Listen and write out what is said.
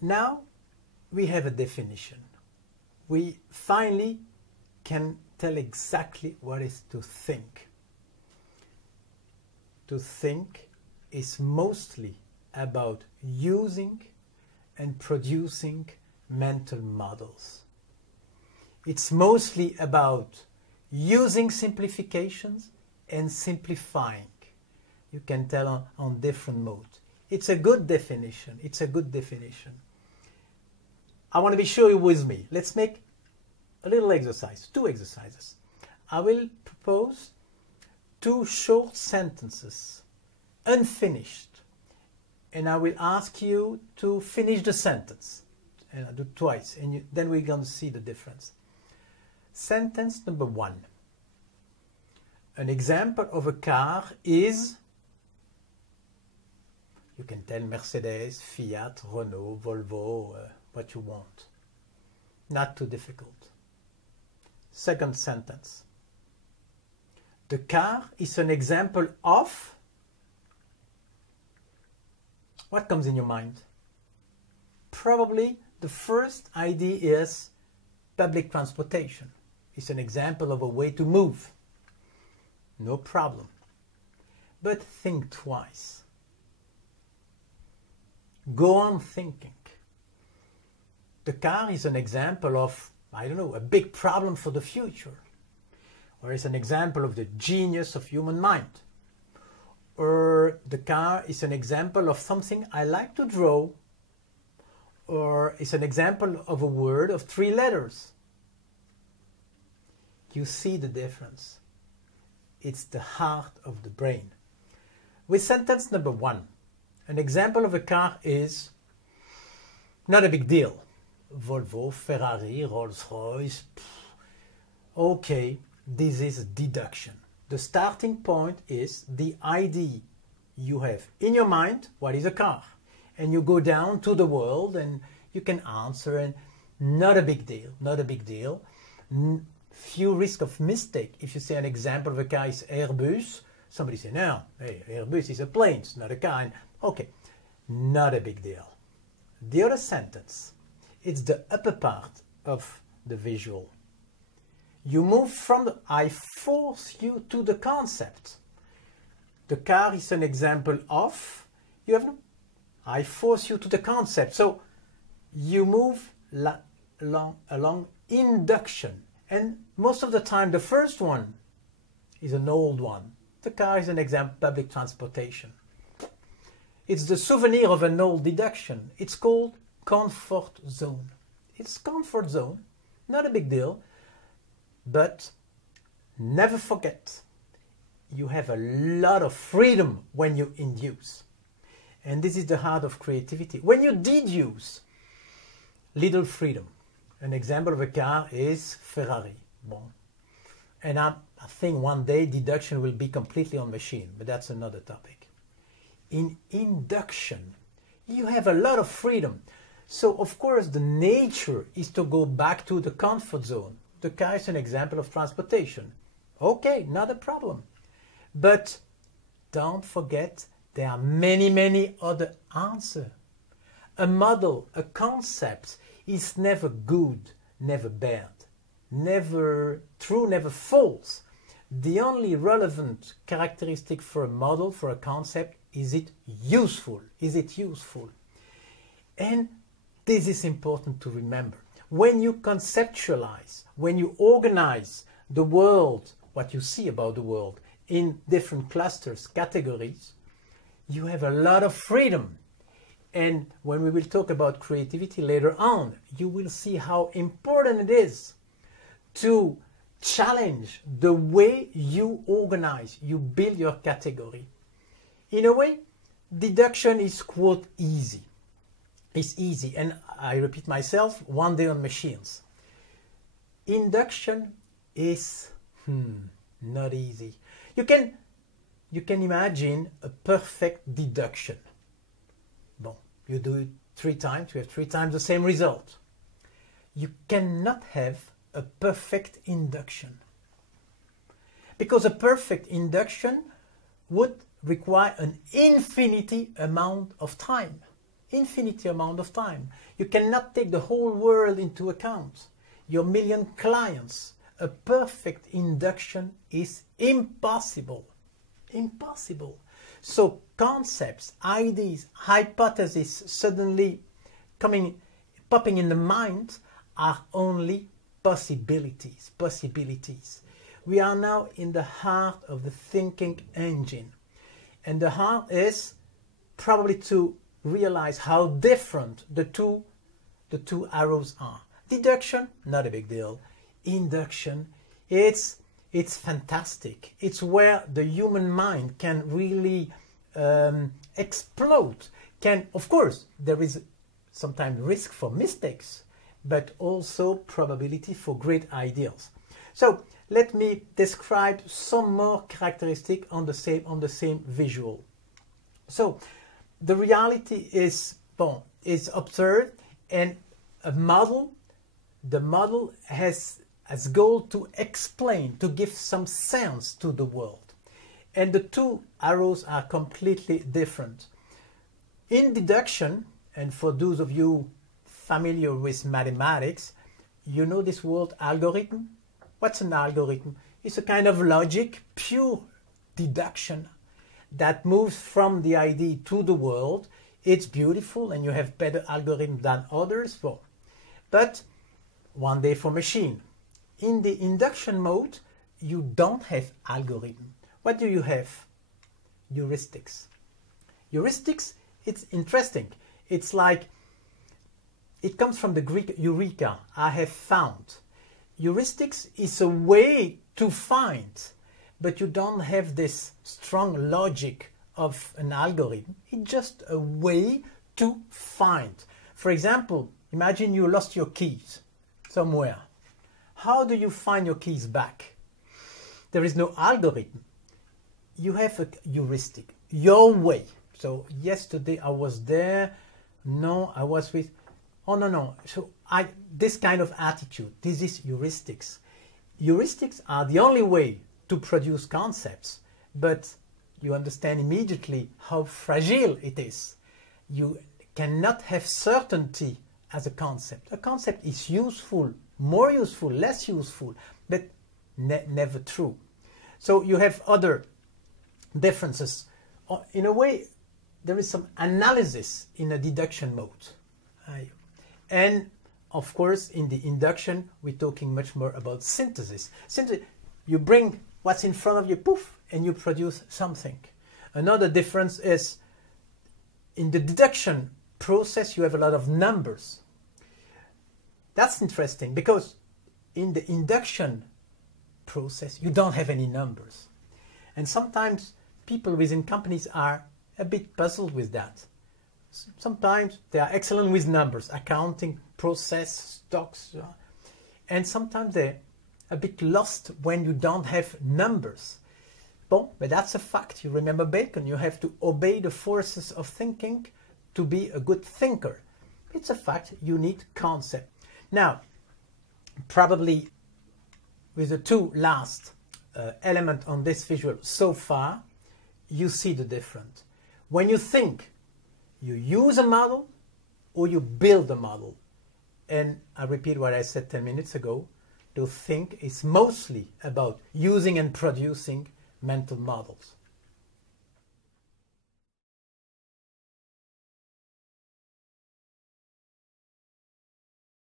Now we have a definition. We finally can tell exactly what is to think. To think is mostly about using and producing mental models. It's mostly about using simplifications and simplifying. You can tell on different modes. It's a good definition. It's a good definition. I want to be sure you're with me. Let's make a little exercise, 2 exercises. I will propose 2 short sentences, unfinished, and I will ask you to finish the sentence. And I'll do twice, and then we're going to see the difference. Sentence number 1. An example of a car is, you can tell Mercedes, Fiat, Renault, Volvo, what you want. Not too difficult. Second sentence. The car is an example of, what comes in your mind? Probably the first idea is public transportation. It's an example of a way to move. No problem. But think twice. Go on thinking. The car is an example of, I don't know, a big problem for the future. Or it's an example of the genius of human mind. Or the car is an example of something I like to draw. Or it's an example of a word of 3 letters. You see the difference. It's the heart of the brain. With sentence number 1, an example of a car is not a big deal. Volvo, Ferrari, Rolls-Royce. Okay, this is deduction. The starting point is the idea you have in your mind, what is a car? And you go down to the world and you can answer, and not a big deal, not a big deal. Few risk of mistake. If you say an example of a car is Airbus, somebody say, no, hey, Airbus is a plane, it's not a car. And, okay, not a big deal. The other sentence, it's the upper part of the visual. You move from the, I force you to the concept. The car is an example of, you have no, I force you to the concept. So you move along induction. And most of the time, the first one is an old one. The car is an example, public transportation. It's the souvenir of an old deduction. It's called comfort zone. It's comfort zone, not a big deal, but never forget, you have a lot of freedom when you induce. And this is the heart of creativity. When you deduce, little freedom. An example of a car is Ferrari. Bon. And I think one day deduction will be completely on machine, but that's another topic. In induction, you have a lot of freedom. So, of course, the nature is to go back to the comfort zone. The car is an example of transportation. Okay, not a problem. But don't forget, there are many, many other answers. A model, a concept is never good, never bad, never true, never false. The only relevant characteristic for a model, for a concept, is it useful? Is it useful? And this is important to remember. When you conceptualize, when you organize the world, what you see about the world, in different clusters, categories, you have a lot of freedom. And when we will talk about creativity later on, you will see how important it is to challenge the way you organize, you build your category. In a way, deduction is, quote, easy. It's easy, and I repeat myself, one day on machines. Induction is not easy. You can imagine a perfect deduction. Bon, you do it 3 times, you have 3 times the same result. You cannot have a perfect induction. Because a perfect induction would require an infinity amount of time. infinity amount of time. You cannot take the whole world into account. Your million clients. A perfect induction is impossible. Impossible. So concepts, ideas, hypotheses suddenly popping in the mind are only possibilities. Possibilities. We are now in the heart of the thinking engine. And the heart is probably to realize how different the two arrows are. Deduction, not a big deal. Induction, it's fantastic. It's where the human mind can really explode. Of course, there is sometimes risk for mistakes, but also probability for great ideas. So let me describe some more characteristics on the same visual. So the reality is observed, and a model. The model has as goal to explain, to give some sense to the world. And the two arrows are completely different. In deduction, and for those of you familiar with mathematics, you know this word algorithm. What's an algorithm? It's a kind of logic, pure deduction that moves from the idea to the world. It's beautiful and you have better algorithms than others. Well, but one day for machine. In the induction mode, you don't have algorithm. What do you have? Heuristics. Heuristics, it's interesting. It's like, it comes from the Greek eureka, I have found. Heuristics is a way to find, but you don't have this strong logic of an algorithm. It's just a way to find. For example, imagine you lost your keys somewhere. How do you find your keys back? There is no algorithm. You have a heuristic, your way. So yesterday I was there. No, I was with. Oh no. So this kind of attitude. This is heuristics. Heuristics are the only way to produce concepts, but you understand immediately how fragile it is. You cannot have certainty as a concept. A concept is useful, more useful, less useful, but never true. So you have other differences. In a way, there is some analysis in a deduction mode. And of course, in the induction, we're talking much more about synthesis. You bring what's in front of you, poof, and you produce something. Another difference is in the deduction process, you have a lot of numbers. That's interesting because in the induction process, you don't have any numbers. And sometimes people within companies are a bit puzzled with that. Sometimes they are excellent with numbers, accounting, process, stocks, and sometimes they're a bit lost when you don't have numbers. Bon, but that's a fact. You remember Bacon, you have to obey the forces of thinking to be a good thinker. It's a fact, you need concept. Now, probably with the two last elements on this visual so far, you see the difference. When you think, you use a model or you build a model. And I repeat what I said 10 minutes ago, to think is mostly about using and producing mental models.